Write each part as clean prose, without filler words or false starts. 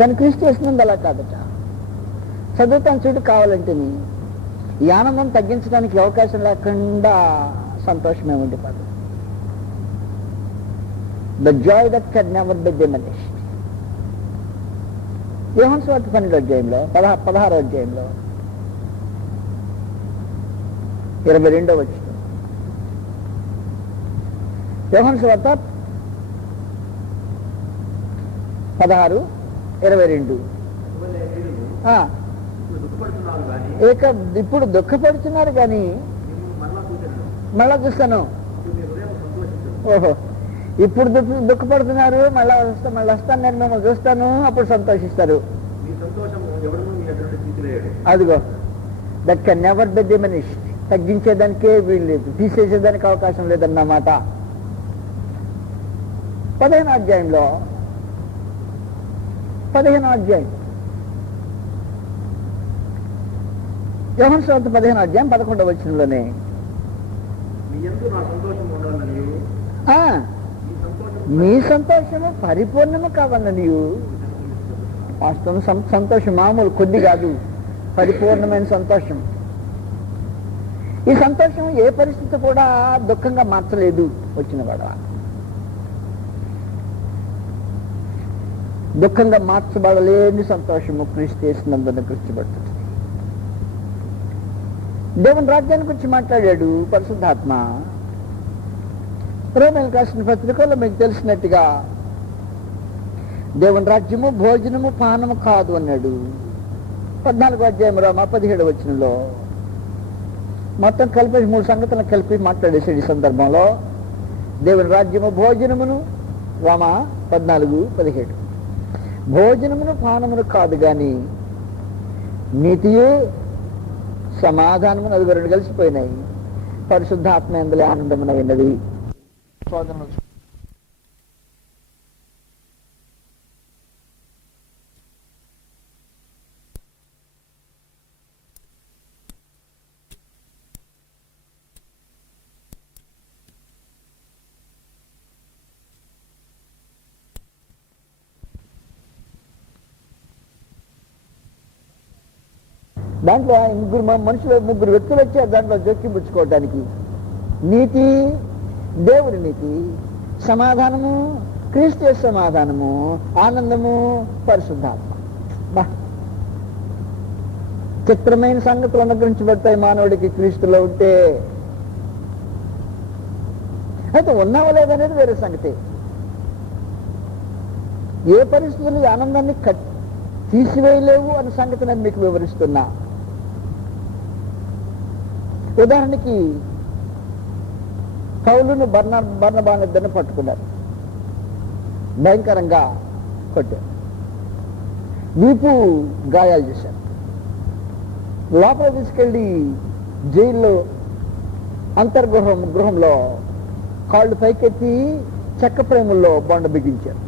కానీ క్రీస్తు చేసినందు అలా కాదట. చదువుతాను చూడు కావాలంటే ఈ ఆనందం తగ్గించడానికి అవకాశం లేకుండా సంతోషమే ఉండిపోతుంది. The Joy that can never be diminished. యోహాను సువార్త 12వ అధ్యాయంలో 16వ అధ్యాయంలో 22వ వచనం. యోహాను సువార్త 16:22. ఇప్పుడు దుఃఖపడుతున్నారు కానీ మళ్ళా చూస్తాను. ఓహో, ఇప్పుడు దుఃఖపడుతున్నారు, మళ్ళీ వస్తాను, నేను మిమ్మల్ని చూస్తాను, అప్పుడు సంతోషిస్తారు. అదిగో, that can never be diminished. తగ్గించేదానికే వీళ్ళు, తీసేసేదానికి అవకాశం లేదన్నమాట. 15వ అధ్యాయంలో 15వ అధ్యాయం యోహాను సువార్త 15వ అధ్యాయం 11వ వచనంలోనే మీ సంతోషము పరిపూర్ణము కావాలని. వాస్తవం సంతోషం మామూలు కొద్ది కాదు, పరిపూర్ణమైన సంతోషం. ఈ సంతోషం ఏ పరిస్థితి కూడా దుఃఖంగా మార్చలేదు. వచ్చిన వాడు దుఃఖంగా మార్చబడలేని సంతోషము క్రీస్తు యేసునందున కూర్చోబడుతుంది. దేవుని రాజ్యాన్ని గురించి మాట్లాడాడు పరిశుద్ధాత్మ. రోమీయులకు రాసిన పత్రికలో మీకు తెలిసినట్టుగా దేవుని రాజ్యము భోజనము పానము కాదు అన్నాడు. 14వ అధ్యాయం రోమా 17వ వచనంలో మొత్తం కలిపి 3 సంగతులను కలిపి మాట్లాడేసాడు. ఈ సందర్భంలో దేవుని రాజ్యము భోజనమును రోమా 14:17 భోజనమును పానమును కాదు గాని నీతియు సమాధానమును, అది రెండు కలిసిపోయినాయి. పరిశుద్ధాత్మ యందుల ఆనందమునైనది. దాంట్లో ముగ్గురు వ్యక్తులు వచ్చారు దాంట్లో జోక్యం పుచ్చుకోవడానికి. నీతి, దేవుని నీతి, సమాధానము, క్రీస్తు సమాధానము, ఆనందము, పరిశుద్ధాత్మ. చిత్రమైన సంగతులు అనుగ్రహించబడతాయి మానవుడికి క్రీస్తులో ఉంటే. అయితే ఉన్నావా లేదనేది వేరే సంగతి. ఏ పరిస్థితులు ఆనందాన్ని తీసివేయలేవు అన్న సంగతి నేను మీకు వివరిస్తున్నా. ఉదాహరణకి పౌలును బర్నబానిద్దరిని పట్టుకున్నారు, భయంకరంగా కొట్టారు, వీపు గాయాలు చేశారు, లోపల తీసుకెళ్ళి జైల్లో గృహంలో కాళ్ళు పైకెత్తి చెక్క ప్రేముల్లో బండ బిగించారు.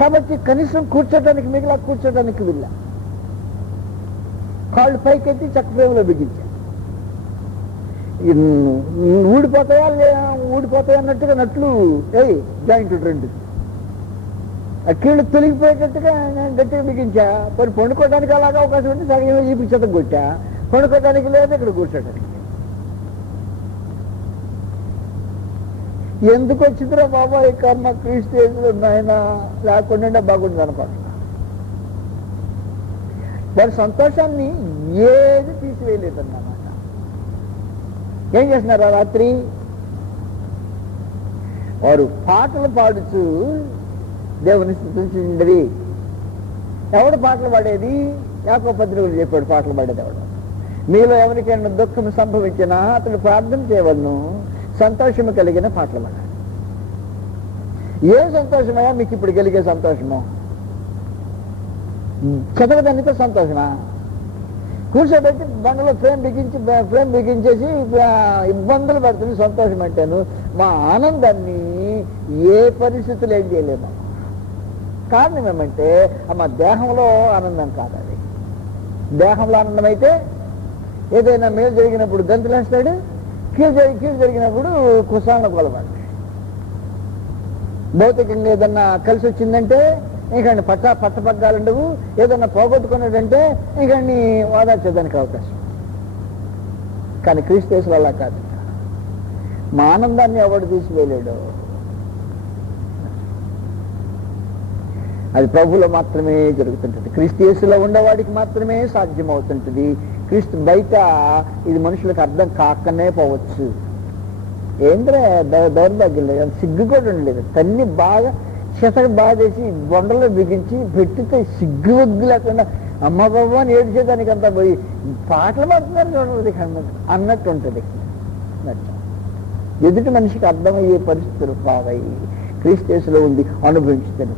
కాబట్టి కనీసం కూర్చోటానికి కూర్చోటానికి వీళ్ళ కాళ్ళు పైకెత్తి చెక్క ప్రేమలో బిగించారు. ఊడిపోతాయి అన్నట్టుగా నట్లు జాయింట్ రెండు కీళ్ళు తొలగిపోయేటట్టుగా గట్టిగా బిగించా. మరి పండుకోవడానికి అలాగా అవకాశం ఉంటే సగం ఈ పిచ్చతం కొట్టా. పండుకోవడానికి లేదు, ఇక్కడ కూర్చోటానికి. ఎందుకు వచ్చిందిరా బాబా ఈ కర్మ, క్రీస్తు యేసులో నాయన లేకుండా బాగుంది అనుకోండి. వారి సంతోషాన్ని ఏది తీసివేయలేదన్నమాట. ఏం చేస్తున్నారా రాత్రి? వారు పాటలు పాడుతూ దేవుని స్తుతించింది. ఎవడు పాటలు పాడేది? యాకోబు పత్రికలో చెప్పాడు పాటలు పాడేది ఎవడు. మీలో ఎవరికైనా దుఃఖం సంభవించినా అతడు ప్రార్థన చేయవలను, సంతోషము కలిగిన పాటలు పాడాలి. ఏం సంతోషమయ్యా మీకు ఇప్పుడు కలిగే సంతోషము? చదవదానితో సంతోషమా? కూర్చోబెట్టి బండలో ఫ్రేమ్ బిగించేసి ఇబ్బందులు పడుతుంది సంతోషం అంటేను. మా ఆనందాన్ని ఏ పరిస్థితులు ఏం చేయలేము. కారణం ఏమంటే మా దేహంలో ఆనందం కాదు. అది దేహంలో ఆనందం అయితే ఏదైనా మేలు జరిగినప్పుడు గంతులేస్తాడు, కీడు జరిగినప్పుడు కుసాలను కొలవాడు. భౌతికంగా ఏదన్నా కలిసి వచ్చిందంటే ఇంకండి పట్టపగ్గాలు ఉండవు. ఏదన్నా పోగొట్టుకున్నాడంటే ఇంకండి ఓదార్చేదానికి అవకాశం. కానీ క్రీస్తు యేసులో అలా కాదు. మా ఆనందాన్ని ఎవడు తీసివేయలేడు. అది ప్రభువులో మాత్రమే జరుగుతుంటుంది. క్రీస్తు యేసులో ఉండేవాడికి మాత్రమే సాధ్యమవుతుంటుంది. క్రీస్తు బయట ఇది మనుషులకు అర్థం కాకనే పోవచ్చు. ఏంద్రే దౌర్భాగ్యం లేదు, సిగ్గు కూడా ఉండలేదు. తల్లి బాగా చెతకు బాధేసి బొండలో బిగించి పెట్టితే సిగ్గు వగ్గు లేకుండా అమ్మ బాబు అని ఏడ్చేదానికి అంతా పోయి పాటలు పాడుతున్నారు చూడండి అన్నట్టు ఉంటుంది. ఎదుటి మనిషికి అర్థమయ్యే పరిస్థితులు బాగయ్యి క్రీస్తు యేసులో ఉండి అనుభవించుతాను.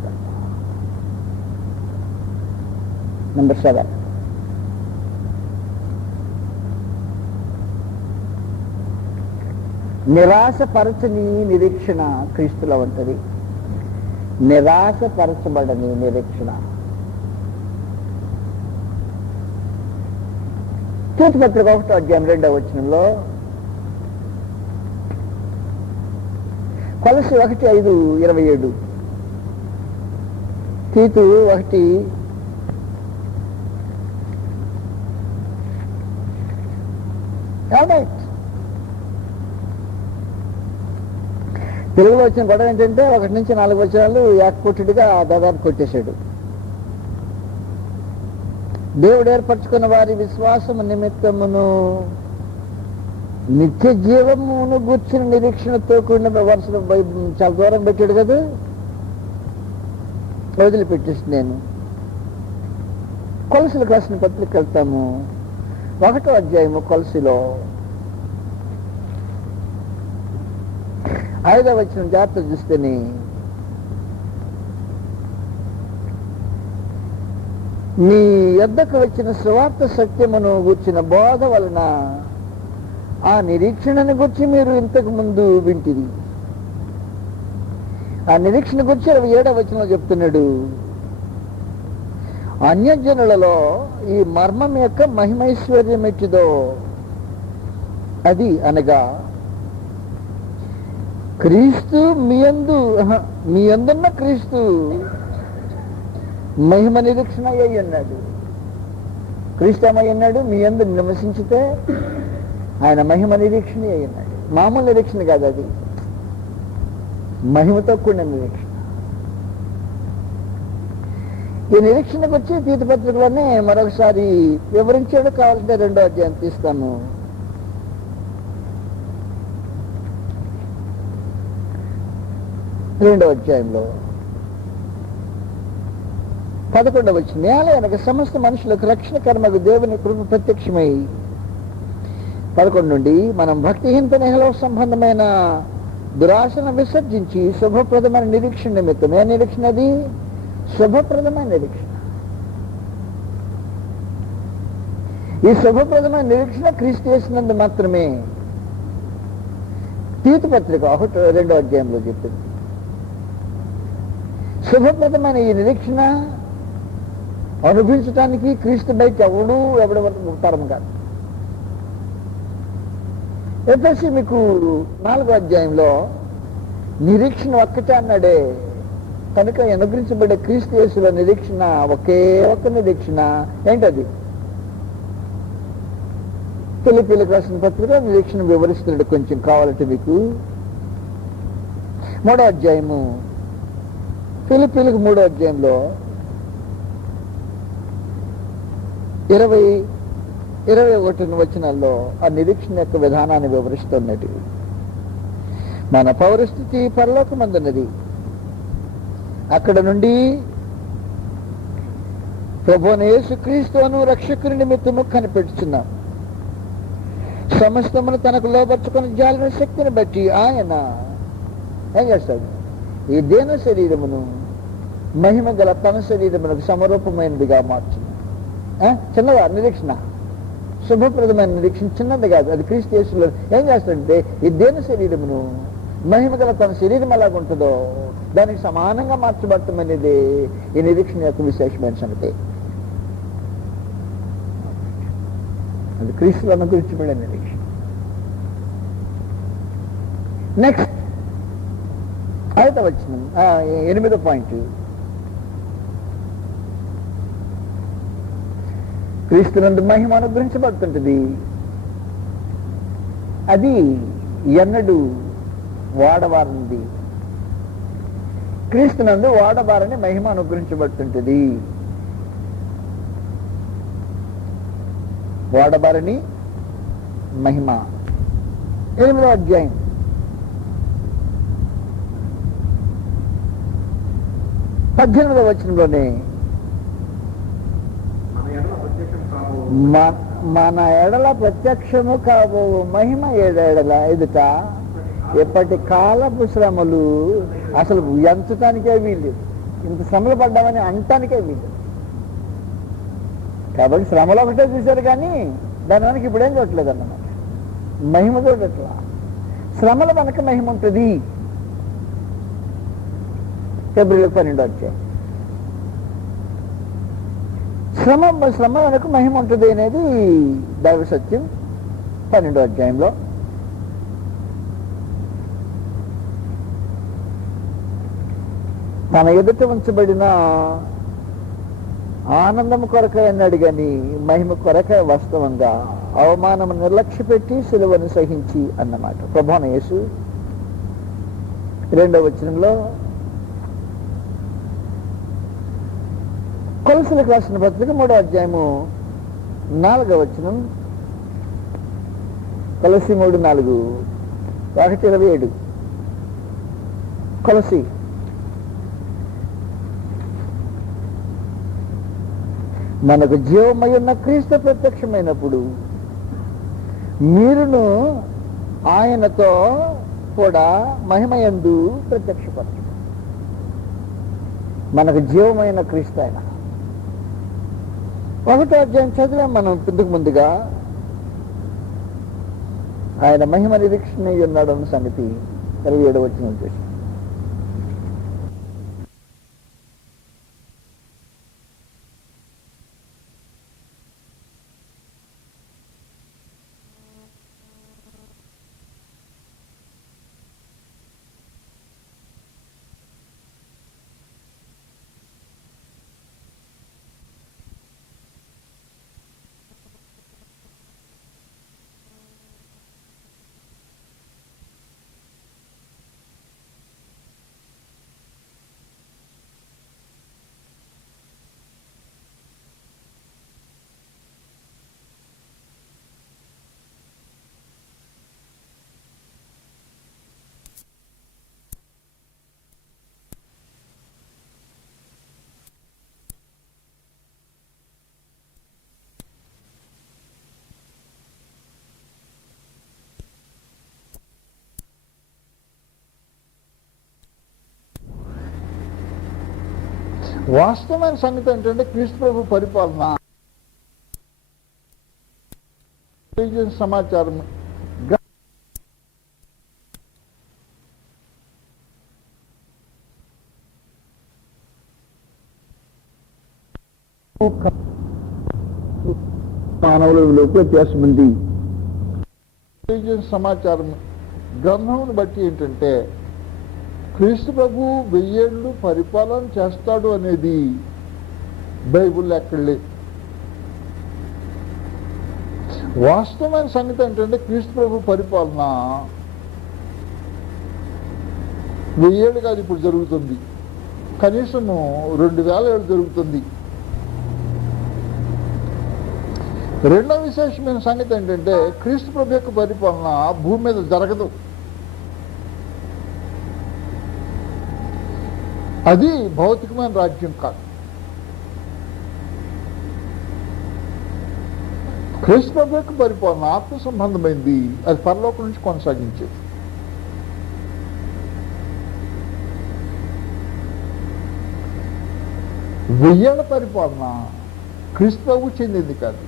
నెంబర్ 7, నిరాశపరచని నిరీక్షణ క్రీస్తులో ఉంటుంది. నిరాశపరచబడని నిరీక్షణ. తీతు పత్రిక 1వ అధ్యాయం 2వ వచనంలో, కొలస్సీ 1:5-27, తీతు 1 తెలుగులో వచ్చిన గొడవ ఏంటంటే 1 నుంచి 4 వచనాలు ఏకపుట్టుడిగా దాదాపు కొట్టేశాడు. దేవుడు ఏర్పరచుకున్న వారి విశ్వాసము నిమిత్తమును నిత్య జీవమును గూర్చిన నిరీక్షణతో కూడిన వరుసలు చాలా దూరం పెట్టాడు కదా, వదిలిపెట్టేసి నేను కొలసీలకు రాసిన పత్రిక వెళ్తాము. 1వ అధ్యాయము కొలసీలో 5వ వచనం జాగ్రత్త చూస్తేనే, మీ యొద్దకు వచ్చిన సువార్త సత్యమును గూర్చిన బోధ వలన ఆ నిరీక్షణను గురించి మీరు ఇంతకు ముందు వింటిది. ఆ నిరీక్షణ గురించి 27వ వచనంలో చెప్తున్నాడు, అన్యజనులలో ఈ మర్మం యొక్క మహిమైశ్వర్యం ఎట్టిదో అది అనగా క్రీస్తు మీ అందున్న క్రీస్తు మహిమ నిరీక్షణ అయి ఉన్నాడు. క్రీస్తు ఏమై ఉన్నాడు? మీ అందు నివసించితే ఆయన మహిమ నిరీక్షణ అయి ఉన్నాడు. మామూలు నిరీక్షణ కాదు, అది మహిమతో కూడిన నిరీక్షణ. ఈ నిరీక్షణకు వచ్చి తీతు పత్రికలోనే మరొకసారి వివరించాడు. కావాలంటే 2వ అధ్యాయం తీస్తాను. 2వ అధ్యాయంలో 11వ వచనం, నేల సమస్త మనుషులకు రక్షణ కర్మకు దేవుని కృప ప్రత్యక్షమై 11 నుండి మనం భక్తిహీనత నెహలో సంబంధమైన దురాశను విసర్జించి శుభప్రదమైన నిరీక్షణ నిమిత్తం. ఏ నిరీక్షణ అది? శుభప్రదమైన నిరీక్షణ. ఈ శుభప్రదమైన నిరీక్షణ క్రీస్తు యేసునందు మాత్రమే. తీతు పత్రిక 2వ అధ్యాయంలో చెప్పింది. శుభప్రదమైన ఈ నిరీక్షణ అనుభవించడానికి క్రీస్తు బయట ఎవడి వరకు తరం కాదు. ఎఫెసీ మీకు 4వ అధ్యాయంలో నిరీక్షణ ఒక్కటే అన్నాడే. కనుక అనుగ్రహించబడే క్రీస్తు యేసులో నిరీక్షణ ఒకే ఒక్క నిరీక్షణ. ఏంటది? ఫిలిప్పీయులకు రాసిన పత్రిక నిరీక్షణ వివరిస్తున్నాడు. కొంచెం కావాలంటే మీకు 3వ అధ్యాయము, ఫిలిప్పీయులకు 3వ అధ్యాయంలో 20-21 వచనాల్లో ఆ నిరీక్షణ యొక్క విధానాన్ని వివరిస్తున్నది. మన పౌరస్థితి పరలోకమందున్నది. అక్కడ నుండి ప్రభువైన యేసుక్రీస్తును రక్షకుని నిమిత్తము కనిపెట్టుచున్నాం. సమస్తమును తనకు లోబర్చుకుని జాలిన శక్తిని బట్టి ఆయన ఏం చేస్తాడు? ఈ దేన శరీరమును మహిమ గల తన శరీరమునకు సమరూపమైనదిగా మార్చును. చిన్నగా నిరీక్షణ, శుభప్రదమైన నిరీక్షణ చిన్నది కాదు. అది క్రీస్తు యేసులో ఏం చేస్తాడంటే ఈ దేన శరీరమును మహిమ గల తన శరీరం ఎలాగుంటుందో దానికి సమానంగా మార్చబడటం అనేది ఈ నిరీక్షణ యొక్క విశేషమైన సంగతి. అది క్రీస్తులో అనుగ్రహించబడే నిరీక్షణ. నెక్స్ట్ 5వ వచనం, 8వ పాయింట్. క్రీస్తునందు మహిమ అనుగ్రహించబడుతుంటది. అది ఎన్నడూ వాడబారింది. క్రీస్తునందు వాడబారని మహిమ అనుగ్రహించబడుతుంటది. వాడబారని మహిమ. 8వ అధ్యాయం 18వ వచనంలోనే మన ఎడల ప్రత్యక్షము కాబో మహిమ ఎడల ఎదుట ఎప్పటి కాలపు శ్రమలు అసలు ఎంచటానికే వీల్లేదు. ఇంత శ్రమలు పడ్డామని అనటానికే వీల్లేదు. కాబట్టి శ్రమలు ఒకటే చూశారు కానీ దాని వెనక ఇప్పుడేం చూడట్లేదు అన్నమాట. మహిమ చూడట్లా. శ్రమల వెనక మహిమ ఉంటుంది. ఫిబ్రవరి 12 వచ్చాయి. శ్రమ వెనక మహిమ ఉంటుంది అనేది దైవ సత్యం 12వ అధ్యాయంలో. తన ఎదుట ఉంచబడిన ఆనందం కొరకై అన్నాడు కానీ మహిమ కొరకై వాస్తవంగా అవమానం నిర్లక్ష్య పెట్టి సిలువను సహించి అన్నమాట. ప్రభువైన యేసు 2వ వచనంలో కొలసీలకు రాసిన పత్రిక 3వ అధ్యాయము 4వ వచనం. కొలసీ 3:4 1:27. కొలసీ మనకు జీవమై ఉన్న క్రీస్తు ప్రత్యక్షమైనప్పుడు మీరును ఆయనతో కూడా మహిమయందు ప్రత్యక్షపరచు. మనకు జీవమైన క్రీస్తు ఆయన. 1వ అధ్యాయం చదివాం మనం ఇంతకు ముందుగా. ఆయన మహిమ నిరీక్షణ ఉన్నాడు అన్న సంగతి 27వ వచనం చూసి. వాస్తవమైన సంగతి ఏంటంటే క్రీస్తు ప్రభు పరిపాలన సమాచారం మానవులలో వ్యత్యాసం ఉంది. సమాచారం గ్రంథమును బట్టి ఏంటంటే క్రీస్తు ప్రభు 1000 ఏళ్ళు పరిపాలన చేస్తాడు అనేది బైబుల్ ఎక్కడ లేదు. వాస్తవమైన సంగతి ఏంటంటే క్రీస్తు ప్రభు పరిపాలన 1000 ఏళ్ళు కాదు, ఇప్పుడు జరుగుతుంది. కనీసము 2000 ఏళ్ళు జరుగుతుంది. రెండవ విశేషమైన సంగతి ఏంటంటే క్రీస్తు ప్రభు యొక్క పరిపాలన భూమి మీద జరగదు. అది భౌతికమైన రాజ్యం కాదు. క్రీస్తు ప్రభు యొక్క పరిపాలన ఆత్మ సంబంధమైంది. అది పరలోకం నుంచి కొనసాగించేది. వెయ్యేళ్ల పరిపాలన క్రీస్తు ప్రభు చెందింది కాదు.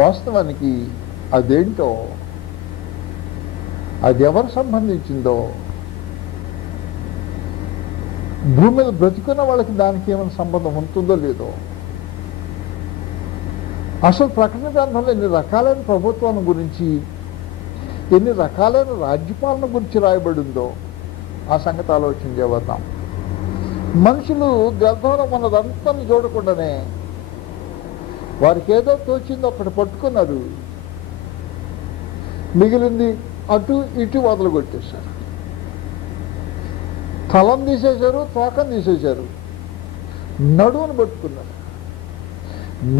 వాస్తవానికి అదేంటో, అది ఎవరు సంబంధించిందో, భూమి మీద బ్రతుకున్న వాళ్ళకి దానికి ఏమైనా సంబంధం ఉంటుందో లేదో, అసలు ప్రకటన గ్రంథంలో ఎన్ని రకాలైన ప్రభుత్వాల గురించి, ఎన్ని రకాలైన రాజ్యపాలన గురించి రాయబడిందో ఆ సంగతి ఆలోచన చేద్దాం. మనుషులు గ్రంథంలో మనదంతా చూడకుండానే వారికి ఏదో తోచింది ఒకటి పట్టుకున్నారు, మిగిలింది అటు ఇటు వదలు కొట్టేశారు. తలం తీసేశారు, తోకం తీసేశారు, నడువును పట్టుకున్నారు.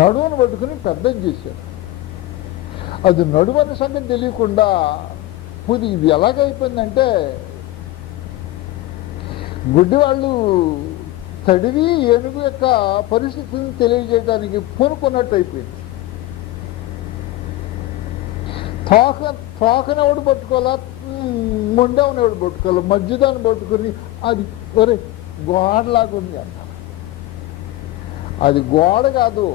నడువును పట్టుకుని పెద్దది చేశారు. అది నడువు అనే సంగతి తెలియకుండా ఇది ఎలాగైపోయిందంటే గుడ్డి వాళ్ళు తడివి ఏనుగు యొక్క పరిస్థితిని తెలియజేయడానికి పూనుకున్నట్టు అయిపోయింది. తోకనెవడు పట్టుకోవాలా, మొండెవనెవడు పట్టుకోవాలా, మధ్యదాన్ని పట్టుకుని అది ఒరే గోడలాగా ఉంది అంటారు. అది గోడ కాదు,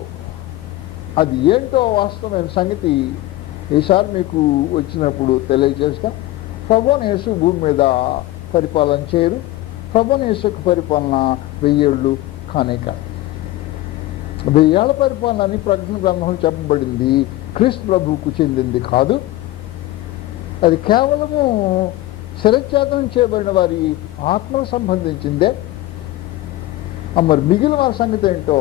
అది ఏంటో వాస్తవమైన సంగతి ఈసారి మీకు వచ్చినప్పుడు తెలియజేస్తా. ప్రభువైన యేసు భూమి మీద పరిపాలన చేయరు. ప్రభువైన యేసు యొక్క పరిపాలన 1000 ఏళ్ళు కానే కాదు. 1000 ఏళ్ల పరిపాలన అని ప్రకటన గ్రంథంలో చెప్పబడింది. క్రీస్తు ప్రభువుకు చెందింది కాదు. అది కేవలము శిరచ్ఛేదనం చేయబడిన వారి ఆత్మకు సంబంధించిందే. మరి మిగిలిన వారి సంగతి ఏంటో,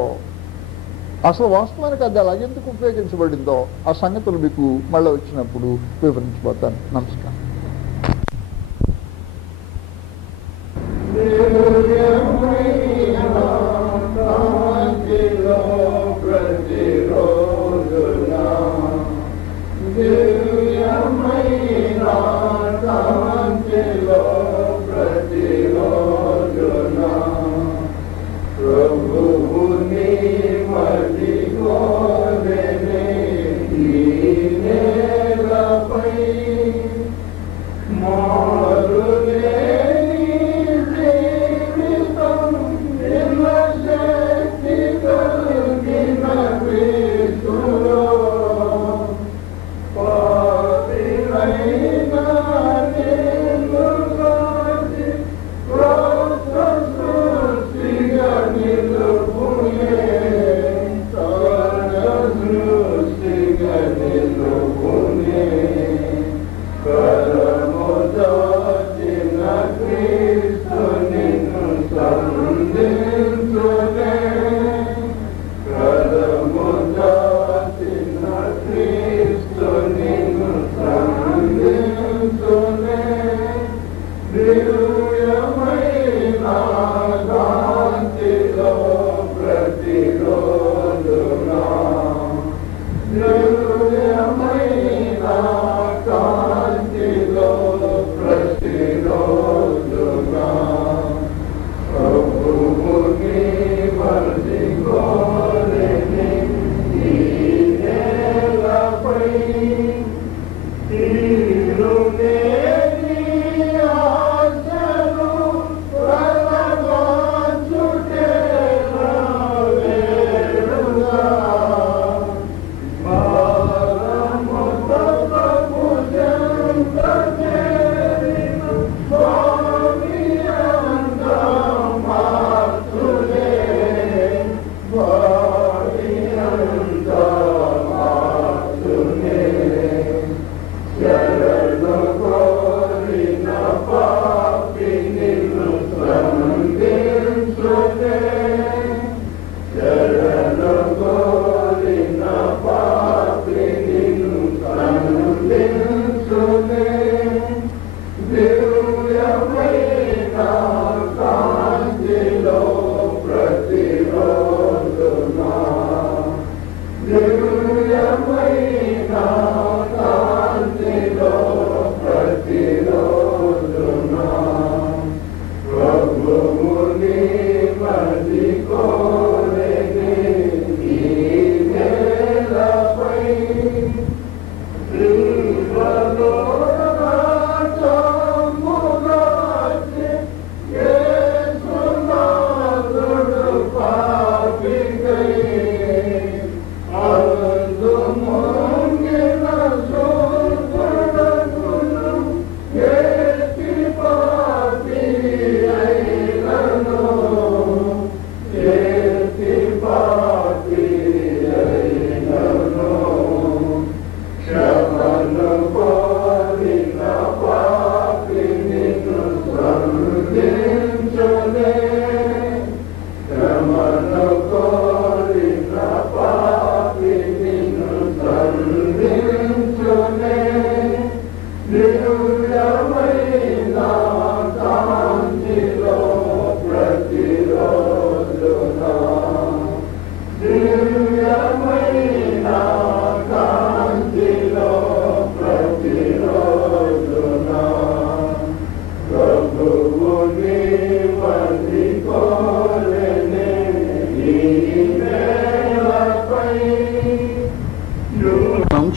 అసలు వాస్తవానికి అది అలా ఎందుకు ఉపయోగించబడిందో ఆ సంగతులు మీకు మళ్ళీ వచ్చినప్పుడు వివరించిపోతాను. నమస్కారం.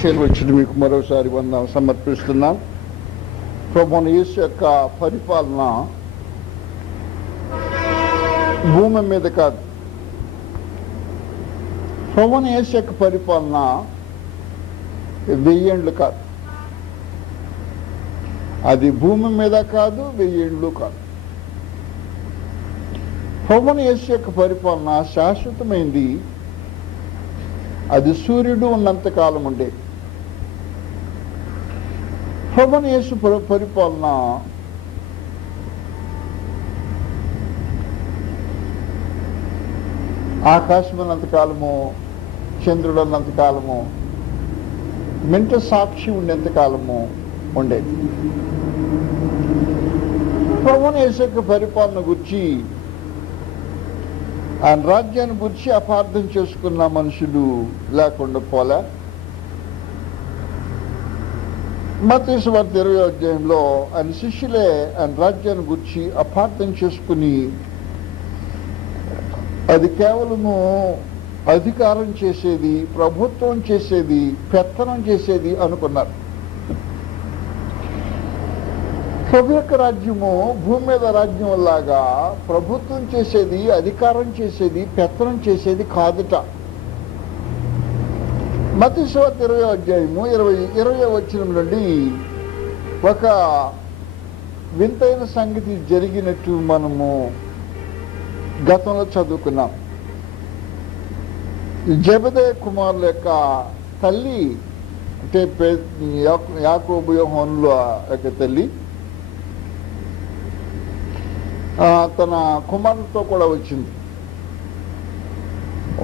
చేరువచ్చిన మీకు మరోసారి వందనం సమర్పిస్తున్నాం. ప్రభువైన యేసు యొక్క పరిపాలన భూమి మీద కాదు, ప్రభువైన యేసు యొక్క పరిపాలన 1000 ఏళ్ళు కాదు, అది భూమి మీద కాదు, 1000 ఏళ్ళు కాదు. ప్రభువైన యేసు యొక్క పరిపాలన శాశ్వతమైంది. అది సూర్యుడు ఉన్నంతకాలం ఉండేది. ప్రభువైన యేసు పరిపాలన ఆకాశం ఉన్నంతకాలము, చంద్రుడు ఉన్నంతకాలము, మింట సాక్షి ఉండేంతకాలము ఉండేది. ప్రభువైన యేసు యొక్క పరిపాలన గురించి, ఆయన రాజ్యాన్ని గురించి అపార్థం చేసుకున్న మనుషులు లేకుండా పోలే. మత్తయి సువార్త 20వ అధ్యాయంలో ఆయన శిష్యులే ఆయన రాజ్యాన్ని గురించి అపార్థం చేసుకుని అది కేవలము అధికారం చేసేది, ప్రభుత్వం చేసేది, పెత్తనం చేసేది అనుకున్నారు. ప్రభు యొక్క రాజ్యము భూమి మీద రాజ్యం లాగా ప్రభుత్వం చేసేది, అధికారం చేసేది, పెత్తనం చేసేది కాదుట. మత్తయి సువార్త 20వ అధ్యాయము 20వ వచనం నుండి ఒక వింతైన సంగతి జరిగినట్టు మనము గతంలో చదువుకున్నాం. జెబెదయి కుమారుల యొక్క తల్లి, అంటే యాకోబు యోహానుల యొక్క తల్లి, తన కుమారులతో కూడా వచ్చింది.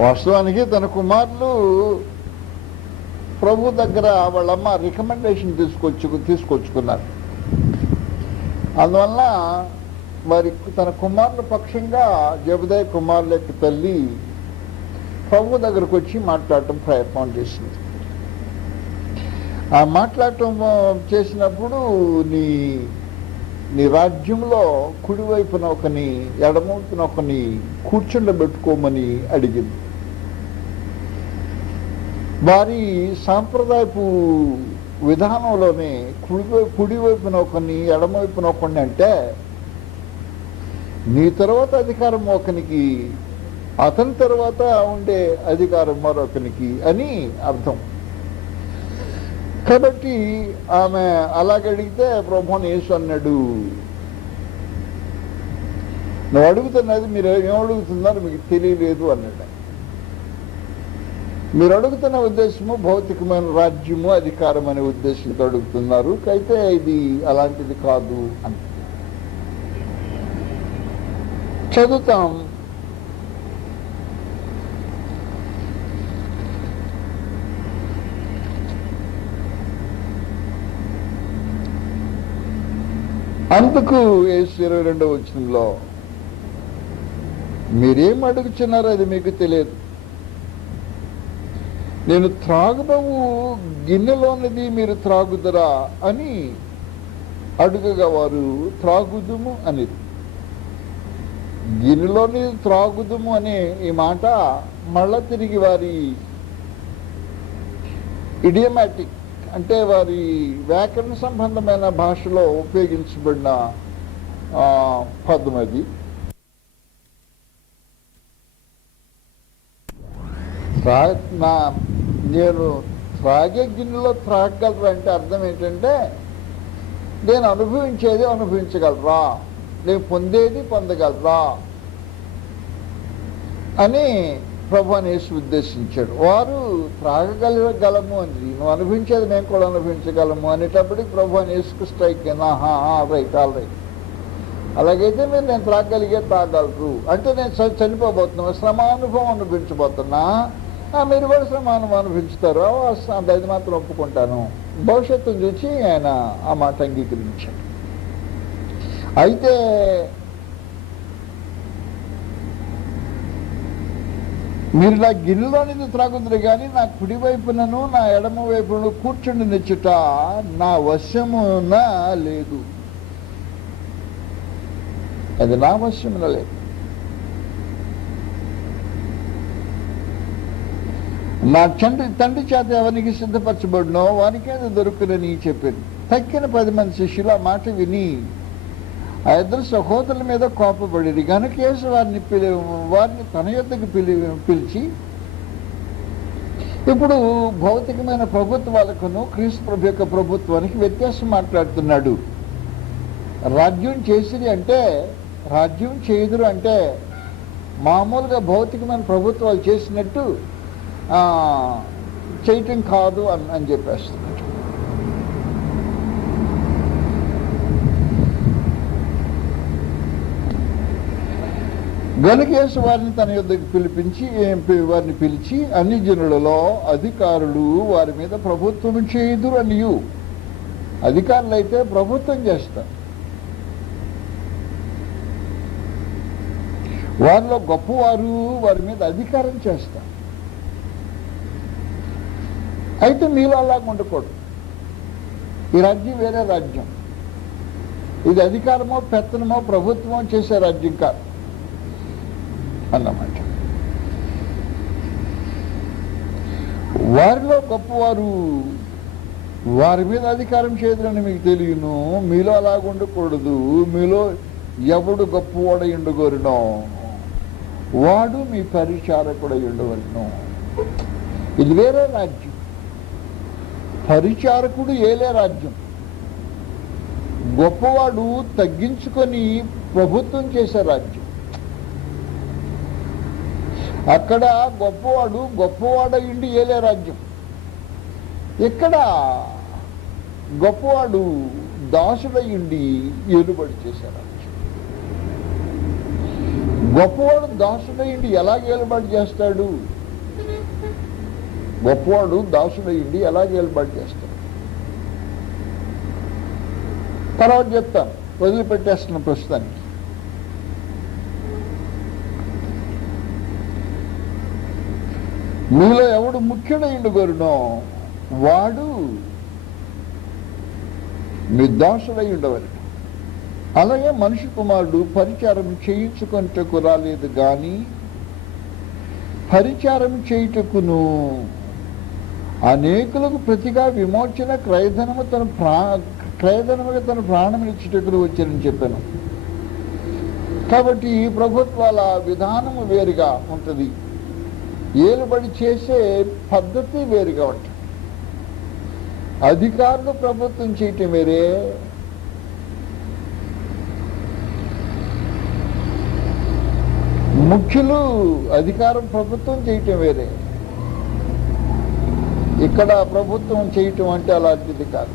వాస్తవానికి తన కుమారులు ప్రభు దగ్గర వాళ్ళమ్మ రికమెండేషన్ తీసుకొచ్చుకున్నారు. అందువల్ల మరి తన కుమారుల పక్షంగా జెబెదయి కుమారుల యొక్క తల్లి ప్రభు దగ్గరకు వచ్చి మాట్లాడటం ప్రయత్నం చేసింది. ఆ మాట్లాడటం చేసినప్పుడు నీ రాజ్యంలో కుడివైపున ఒకని, ఎడమవైపున ఒకని కూర్చుండబెట్టుకోమని అడిగింది. వారి సాంప్రదాయపు విధానంలోనే కుడివైపున ఒకని, ఎడమవైపున ఒకని అంటే నీ తర్వాత అధికారం ఒకనికి, అతని తర్వాత ఉండే అధికారం మరొకనికి అని అర్థం. కాబట్టి ఆమె అలాగడిగితే ప్రభువైన యేసు అన్నాడు, నువ్వు అడుగుతున్నది మీరు ఏం అడుగుతున్నారో మీకు తెలియలేదు అన్నాడు. మీరు అడుగుతున్న ఉద్దేశము భౌతికమైన రాజ్యము, అధికారం అనే ఉద్దేశంతో అడుగుతున్నారు, అయితే ఇది అలాంటిది కాదు అని చదువుతాం. అందుకు యేసు 22వ వచనంలో, మీరేం అడుగుతున్నారో అది మీకు తెలియదు. నేను త్రాగుదవు గిన్నెలోనిది మీరు త్రాగుదరా అని అడుగగా వారు త్రాగుదుము అని. గిన్నెలోని త్రాగుదుము అనే ఈ మాట మళ్ళా తిరిగి వారి ఇడియమాటిక్, అంటే వారి వ్యాకరణ సంబంధమైన భాషలో ఉపయోగించబడిన పదం అది. నేను త్రాగే గిన్నెలో త్రాగగలరా అంటే అర్థం ఏంటంటే నేను అనుభవించేది అనుభవించగలరా, నేను పొందేది పొందగలరా అని ప్రభువైన యేసు ఉద్దేశించాడు. వారు త్రాగగలము అని, నువ్వు అనుభవించేది నేను కూడా అనుభవించగలము అనేటప్పటికి ప్రభువైన యేసుకు స్ట్రైక్ అయినా, రైట్, ఆల్ రైట్, అలాగైతే మీరు నేను త్రాగగలరు అంటే నేను చనిపోబోతున్నా, శ్రమానుభవం అనుభవించబోతున్నా, మీరు కూడా శ్రమానుభవం అనుభవించుతారు, అది మాత్రం ఒప్పుకుంటాను. భవిష్యత్తును చూసి ఆయన ఆ మాట అంగీకరించాడు. అయితే మీరు నా గిన్నెలోనిది త్రాగుదురు కానీ నా కుడివైపునను నా ఎడమ వైపును కూర్చుండి నిచ్చుట నా వశమున లేదు. అది నా వశమున లేదు. నా తండ్రి చేత ఎవరికి సిద్ధపరచబడినో వారికి అది దొరుకునని చెప్పారు. తక్కిన 10 మంది శిష్యులు ఆ మాట విని ఆ ఇద్దరు సహోదరుల మీద కోపపడి గనుక యేసు వారిని తన యొద్దకు పిలిచి, ఇప్పుడు భౌతికమైన ప్రభుత్వాలకును క్రీస్తు ప్రభు యొక్క ప్రభుత్వానికి వ్యత్యాసం మాట్లాడుతున్నాడు. రాజ్యం చేసిరి అంటే, రాజ్యం చేయుదురు అంటే మామూలుగా భౌతికమైన ప్రభుత్వాలు చేసినట్టు చేయటం కాదు అని చెప్పేస్తున్నాడు. గనుక యేసు వారిని తన యొద్దకు వారిని పిలిచి అన్ని జనులలో అధికారులు వారి మీద ప్రభుత్వం చేయుదురు అనియు. అధికారులు అయితే ప్రభుత్వం చేస్తారు, వారిలో గొప్పవారు వారి మీద అధికారం చేస్తారు. అయితే మీలో అలాగ ఉండకూడదు. ఈ రాజ్యం వేరే రాజ్యం, ఇది అధికారమో పెత్తనమో ప్రభుత్వమో చేసే రాజ్యం కాదు అన్నమాట. వారిలో గొప్పవారు వారి మీద అధికారం చేయదని మీకు తెలియను. మీలో అలాగ ఉండకూడదు. మీలో ఎవడు గొప్పవాడై ఉండగోరునో వాడు మీ పరిచారకుడై ఉండవలను. ఇది వేరే రాజ్యం. పరిచారకుడు ఏలే రాజ్యం. గొప్పవాడు తగ్గించుకొని ప్రభుత్వం చేసే రాజ్యం. అక్కడ గొప్పవాడయుండి ఏలే రాజ్యం. ఇక్కడ గొప్పవాడు దాసుడయుండి ఏలుబడి చేసే రాజ్యం. గొప్పవాడు దాసుడయుండి ఎలాగ ఏలుబడి చేస్తాడు? గొప్పవాడు దాసుడయుండి ఎలాగ ఏలుబడి చేస్తాడు? తర్వాత చెప్తాను, వదిలిపెట్టేస్తున్న ప్రస్తుతానికి. మీలో ఎవడు ముఖ్యుడైండు గోరునో వాడు మీ దాసుడై ఉండవలెను. అలాగే మనిషి కుమారుడు పరిచారం చేయించుకొనుటకు రాలేదు గాని పరిచారం చేయుటకును అనేకులకు ప్రతిగా విమోచన క్రయధనముగా తన ప్రాణం ఇచ్చుటకు వచ్చారని చెప్పాను. కాబట్టి ఈ ప్రభుత్వాల విధానము వేరుగా ఉంటుంది, ఏలుబడి చేసే పద్ధతి వేరుగా ఉంటుంది. అధికారులు ప్రభుత్వం చేయటం వేరే, ముఖ్యులు అధికారం ప్రభుత్వం చేయటం వేరే. ఇక్కడ ప్రభుత్వం చేయటం అంటే అలాంటిది కాదు.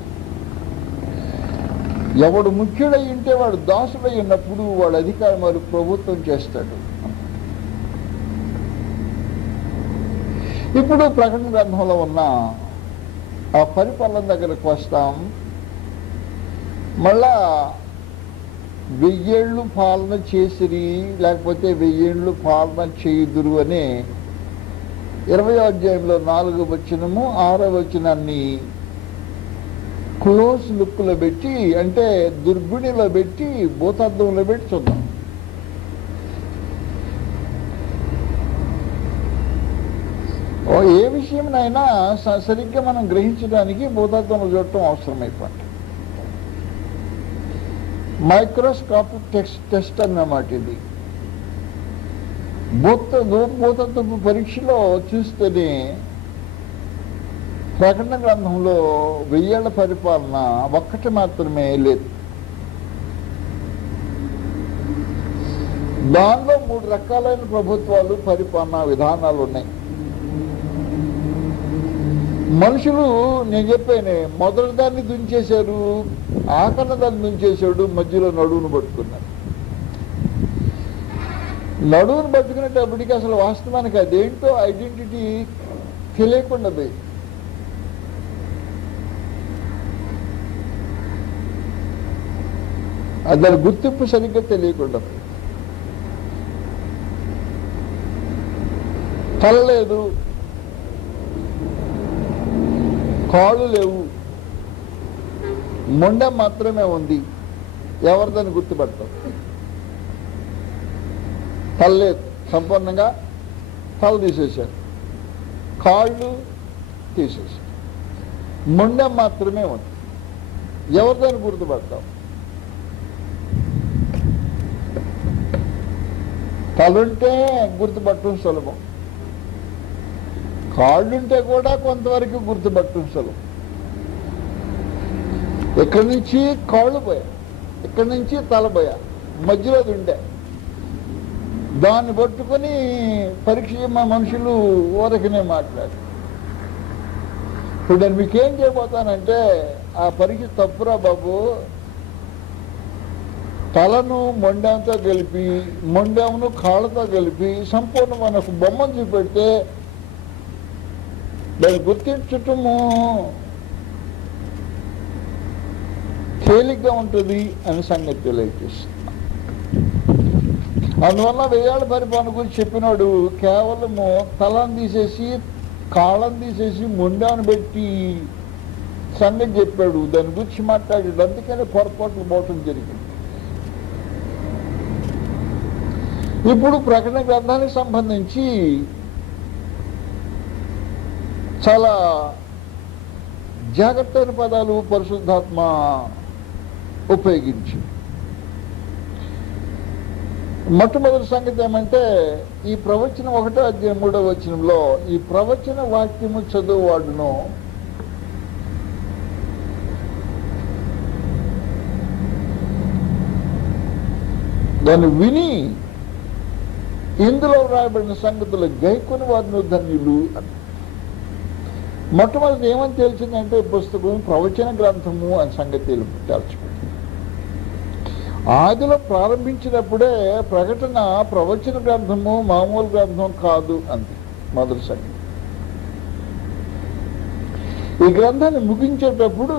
ఎవడు ముఖ్యుడై ఉంటే వాడు దాసుడై ఉన్నప్పుడు వాడు అధికారం వారు ప్రభుత్వం చేస్తాడు. ఇప్పుడు ప్రకటన గ్రంథంలో ఉన్న ఆ పరిపాలన దగ్గరకు వస్తాం. మళ్ళా 1000 ఏళ్ళు పాలన చేసిరి లేకపోతే 1000 ఏళ్ళు పాలన చేయుదురు అనే 20వ అధ్యాయంలో 4వ వచనము 6వ వచనాన్ని క్లోజ్ లుక్లో పెట్టి, అంటే దుర్బిణిలో పెట్టి, భూతార్థంలో పెట్టి చూద్దాం. ఏ విషయంనైనా సరిగ్గా మనం గ్రహించడానికి భూతార్థంలో చూడటం అవసరమైపోయింది. మైక్రోస్కోపిక్ టెస్ట్ అన్నమాట ఇది. భూతత్వపు పరీక్షలో చూస్తేనే ప్రకటన గ్రంథంలో 1000 ఏళ్ల పరిపాలన ఒక్కటి మాత్రమే లేదు. దానిలో 3 రకాలైన ప్రభుత్వాలు పరిపాలనా విధానాలు ఉన్నాయి. మనుషులు నేను చెప్పానే, మొదటి దాన్ని దుంచేశారు, ఆఖరణ దాన్ని దుంచేశాడు, మధ్యలో నడువును పట్టుకున్నారు. నడువును పట్టుకునేటప్పటికి అసలు వాస్తవానికి అదేంటో ఐడెంటిటీ తెలియకుండా పోయింది. దాని గుర్తింపు సరిగ్గా తెలియకుండా పోయింది. తల లేదు, కాళ్ళు లేవు, మొండెం మాత్రమే ఉంది. ఎవరిదని గుర్తుపడతాం? తల లేదు, సంపూర్ణంగా తల తీసేశారు. కాళ్ళు తీసేసి మొండెం మాత్రమే ఉంది. ఎవరిదాన్ని గుర్తుపడతాం? తలుంటే గుర్తుపట్టడం సులభం, కాళ్ళుంటే కూడా కొంతవరకు గుర్తుపట్టడం సులభం. ఇక్కడి నుంచి కాళ్ళు పోయా, ఇక్కడి నుంచి తల పోయా, మధ్యలో ఉండే దాన్ని పట్టుకొని పరీక్ష మనుషులు ఊరకనే మాట్లాడు. ఇప్పుడు నేను మీకేం చేయబోతానంటే, ఆ పరీక్ష తప్పురా బాబు, తలను మొండెంతో కలిపి మొండెమును కాళ్ళతో కలిపి సంపూర్ణమైన ఒక బొమ్మను చూపెడితే దాన్ని గుర్తించటము తేలిగ్గా ఉంటుంది అని సంగతి తెలియజేస్తుంది. అందువల్ల 1000 ఏళ్ల పరిపాలన గురించి చెప్పినాడు కేవలము తలను తీసేసి కాళ్ళను తీసేసి మొండాను పెట్టి సంగతి చెప్పాడు, దాని గురించి మాట్లాడాడు. అందుకనే పొరపాట్లు పోవటం జరిగింది. ఇప్పుడు ప్రకటన గ్రంథానికి సంబంధించి చాలా జాగ్రత్తైన పదాలు పరిశుద్ధాత్మ ఉపయోగించి, మొట్టమొదటి సంగతి ఏమంటే, ఈ ప్రవచనం 1వ అధ్యాయం 3వ వచనంలో ఈ ప్రవచన వాక్యము చదువువాడును దాన్ని విని ఇందులో రాయబడిన సంగతులు గైకొని వారిని ధన్యులు అని. మొట్టమొదటి ఏమని తెలిసిందంటే, పుస్తకం ప్రవచన గ్రంథము అని సంగతి తేల్చిపోయింది. ఆదిలో ప్రారంభించినప్పుడే ప్రకటన ప్రవచన గ్రంథము మామూలు గ్రంథం కాదు అంది మొదటి సంగతి. ఈ గ్రంథాన్ని ముగించేటప్పుడు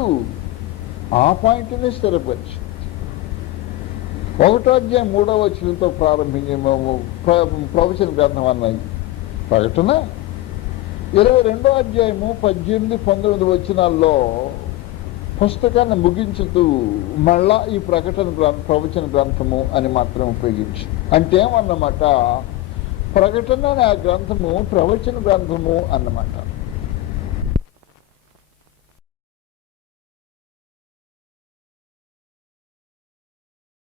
ఆ పాయింట్ని స్థిరపరిచింది. 1వ అధ్యాయం 3వ వచనంతో ప్రారంభించే ప్రవచన గ్రంథం అన్నది ప్రకటన. 22వ అధ్యాయము 18, 19 వచనాల్లో పుస్తకాన్ని ముగించుతూ మళ్ళా ఈ ప్రవచన గ్రంథము అని మాత్రం ఉపయోగించింది. అంటే ఏమన్నమాట, ప్రకటన అనే ఆ గ్రంథము ప్రవచన గ్రంథము అన్నమాట.